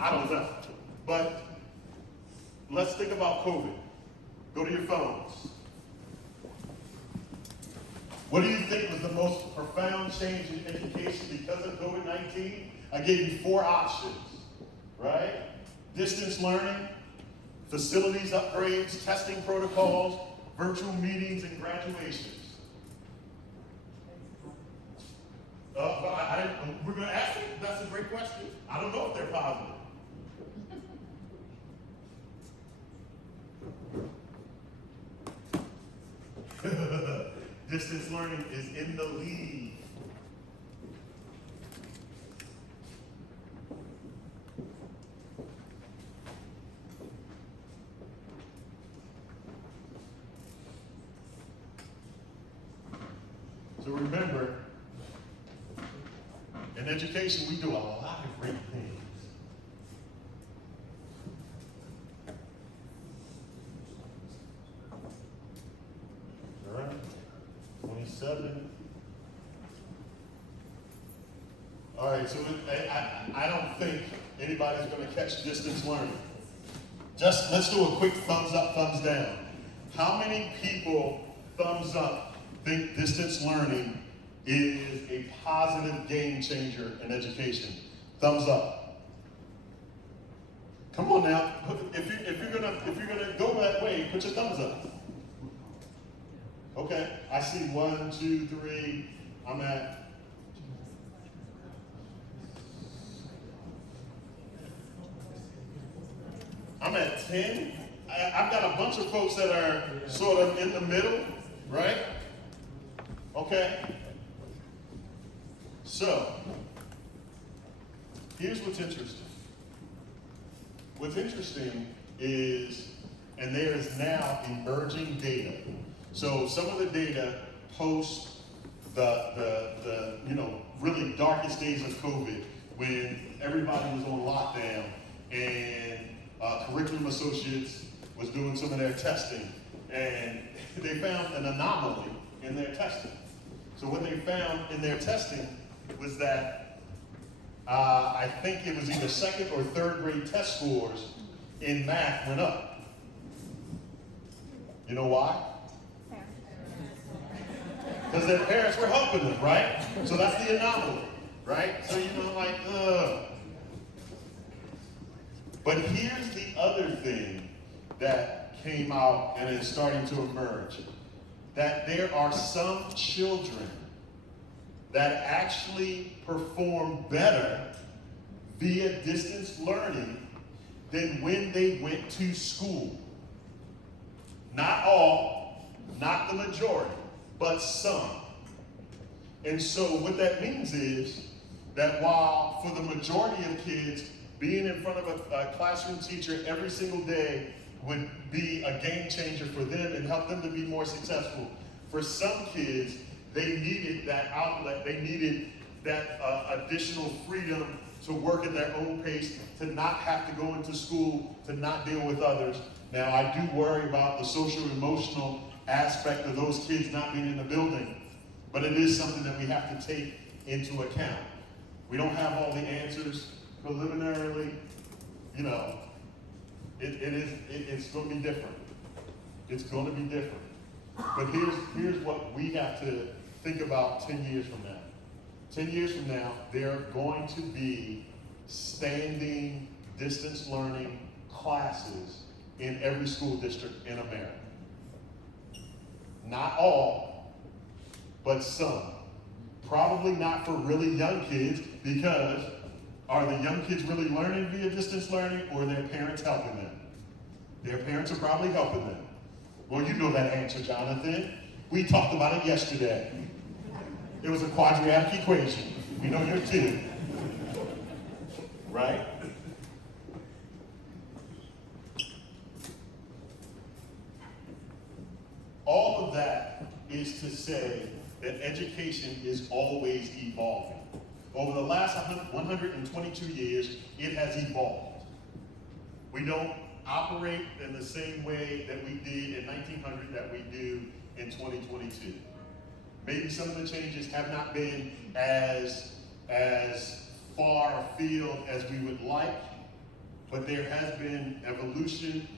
I don't know. But let's think about COVID. Go to your phones. What do you think was the most profound change in education because of COVID-19? I gave you 4 options, right? Distance learning, facilities upgrades, testing protocols, virtual meetings, and graduations. We're going to ask it. That's a great question. I don't know if they're positive. Distance learning is in the lead. So remember, in education, we do a lot of great things. All right, 27. All right, so I don't think anybody's going to catch distance learning. Just let's do a quick thumbs up, thumbs down. How many people, thumbs up, think distance learning is a positive game changer in education? Thumbs up. Come on now. If you're gonna go that way, put your thumbs up. Okay, I see 1, 2, 3. I'm at 10. I've got a bunch of folks that are sort of in the middle, right? Okay. So, here's what's interesting. What's interesting is, and there is now emerging data. So some of the data post the really darkest days of COVID, when everybody was on lockdown and Curriculum Associates was doing some of their testing, and they found an anomaly in their testing. So what they found in their testing was that I think it was either 2nd or 3rd grade test scores in math went up. You know why? Because their parents were helping them, right? So that's the anomaly, right? So ugh. But here's the other thing that came out and is starting to emerge. That there are some children that actually perform better via distance learning than when they went to school. Not all, not the majority, but some. And so what that means is that while for the majority of kids, being in front of a classroom teacher every single day would be a game changer for them and help them to be more successful, for some kids, they needed that outlet, they needed that additional freedom to work at their own pace, to not have to go into school, to not deal with others. Now, I do worry about the social emotional aspect of those kids not being in the building, but it is something that we have to take into account. We don't have all the answers preliminarily, it's going to be different. It's going to be different. But here's what we have to think about 10 years from now. 10 years from now, there are going to be standing distance learning classes in every school district in America. Not all, but some. Probably not for really young kids, because are the young kids really learning via distance learning, or are their parents helping them? Their parents are probably helping them. Well, you know that answer, Jonathan. We talked about it yesterday. It was a quadratic equation. We know you're 2. Right? All of that is to say that education is always evolving. Over the last 122 years, it has evolved. We don't operate in the same way that we did in 1900 that we do in 2022. Maybe some of the changes have not been as far afield as we would like, but there has been evolution